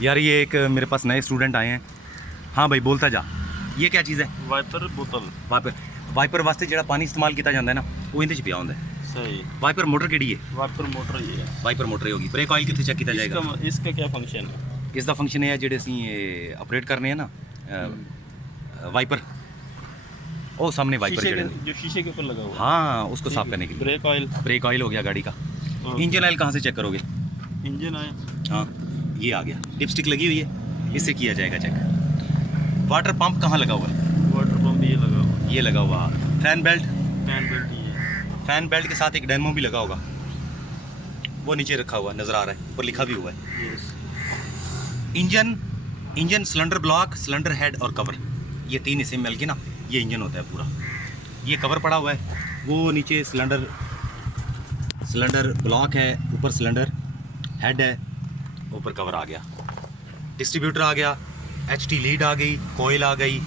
यार ये एक मेरे पास नए स्टूडेंट आए हैं। हाँ भाई बोलता जा, ये क्या चीज़ है? वाइपर बोतल। वाइपर वास्ते जो पानी इस्तेमाल किया जाता है ना, वो इंदे च पिया होंदा है। सही। वाइपर मोटर केड़ी है? वाइपर मोटर ही है। वाइपर मोटर ही होगी। ब्रेक ऑयल कितने चेक किया जाएगा? इसका क्या फंक्शन है? इसका फंक्शन है जेडे ਅਸੀਂ ऑपरेट करने हैं ना वाइपर, ओ सामने वाइपर शीशे जेडे जो शीशे के ऊपर लगा हुआ। हाँ उसको साफ करने के लिए। ब्रेक ऑयल हो गया गाड़ी का। इंजन ऑयल कहाँ से चेक करोगे? इंजन ऑयल, हाँ ये आ गया, डिपस्टिक लगी हुई है, इससे किया जाएगा चेक। वाटर पंप कहाँ लगा हुआ है? वाटर पंप ये लगा हुआ। ये लगा हुआ। फैन बेल्ट, फैन बेल्ट ये है। फैन बेल्ट के साथ एक डायनमो भी लगा होगा, वो नीचे रखा हुआ नज़र आ रहा है, ऊपर लिखा भी हुआ है। Yes. Engine cylinder block, cylinder head और कवर, ये तीन हिस्से मिल के ना ये इंजन होता है पूरा। ये कवर पड़ा हुआ है, वो नीचे सिलेंडर ब्लॉक है, ऊपर सिलेंडर हेड है, ऊपर कवर आ गया। डिस्ट्रीब्यूटर आ गया, HT लीड आ गई, कोयल आ गई,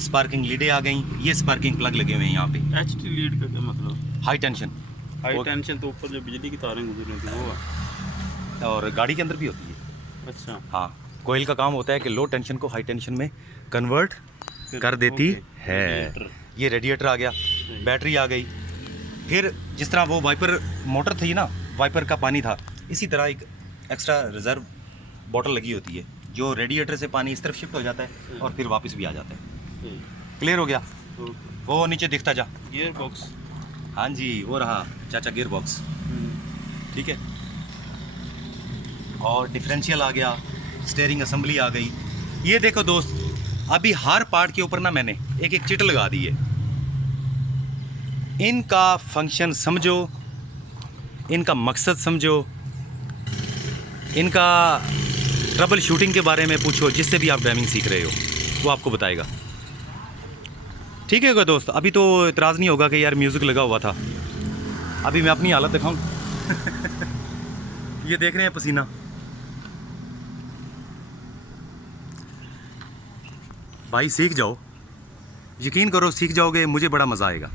स्पार्किंग लीडें आ गई। ये स्पार्किंग प्लग लगे हुए हैं यहाँ पे। HT लीड का क्या मतलब? High tension. हाई टेंशन तो ऊपर जो बिजली की तारें गुजर रही थी वो है। और गाड़ी के अंदर भी होती है। अच्छा। हाँ, कोयल का काम होता है कि लो टेंशन को हाई टेंशन में कन्वर्ट कर देती है। ये रेडिएटर आ गया, बैटरी आ गई। फिर जिस तरह वो वाइपर मोटर थी ना, वाइपर का पानी था, इसी तरह एक एक्स्ट्रा रिजर्व बॉटल लगी होती है, जो रेडिएटर से पानी इस तरफ शिफ्ट हो जाता है और फिर वापस भी आ जाता है। क्लियर हो गया? वो नीचे दिखता जा, गियर बॉक्स। हाँ जी वो रहा चाचा गियर बॉक्स, ठीक है। और डिफरेंशियल आ गया, स्टीयरिंग असेंबली आ गई। ये देखो दोस्त, अभी हर पार्ट के ऊपर ना मैंने एक एक चिट लगा दी है। इनका फंक्शन समझो, इनका मकसद समझो, इनका ट्रबल शूटिंग के बारे में पूछो, जिससे भी आप ड्राइविंग सीख रहे हो वो आपको बताएगा। ठीक है दोस्त, अभी तो इतराज़ नहीं होगा कि यार म्यूज़िक लगा हुआ था। अभी मैं अपनी हालत दिखाऊं ये देख रहे हैं पसीना। भाई सीख जाओ, यकीन करो सीख जाओगे, मुझे बड़ा मज़ा आएगा।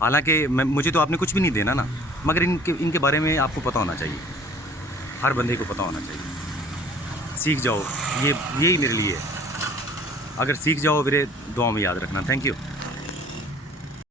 हालांकि मुझे तो आपने कुछ भी नहीं देना ना, मगर इनके बारे में आपको पता होना चाहिए, हर बंदे को पता होना चाहिए। सीख जाओ, यही मेरे लिए है। अगर सीख जाओ मेरे दुआ में याद रखना। Thank you.